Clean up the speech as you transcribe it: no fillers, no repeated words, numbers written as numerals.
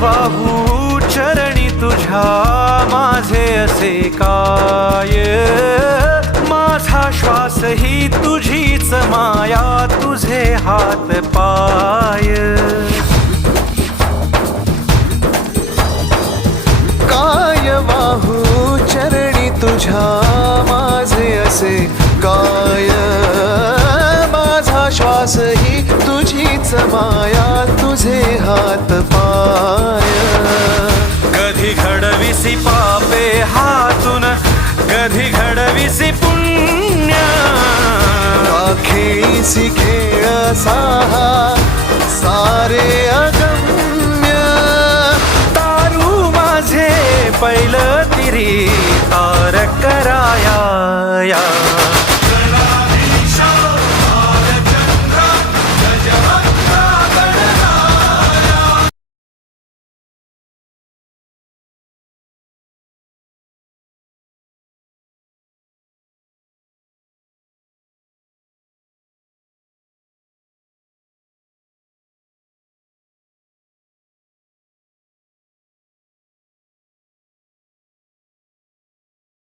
वाहू चरणी तुझ्या माझे असे काय, माझा श्वास ही तुझीच माया, तुझे हात पाय. काय वाहू चरणी तुझ्या माझे असे काय, माझा श्वास ही तुझीच माया, तुझे हात पाय. कधी घडविसी पापे हातून, कधी घडविसी पुण्य, खेळीसी खेळ साहा सारे अगम्य. तारू माझे पैल तिरी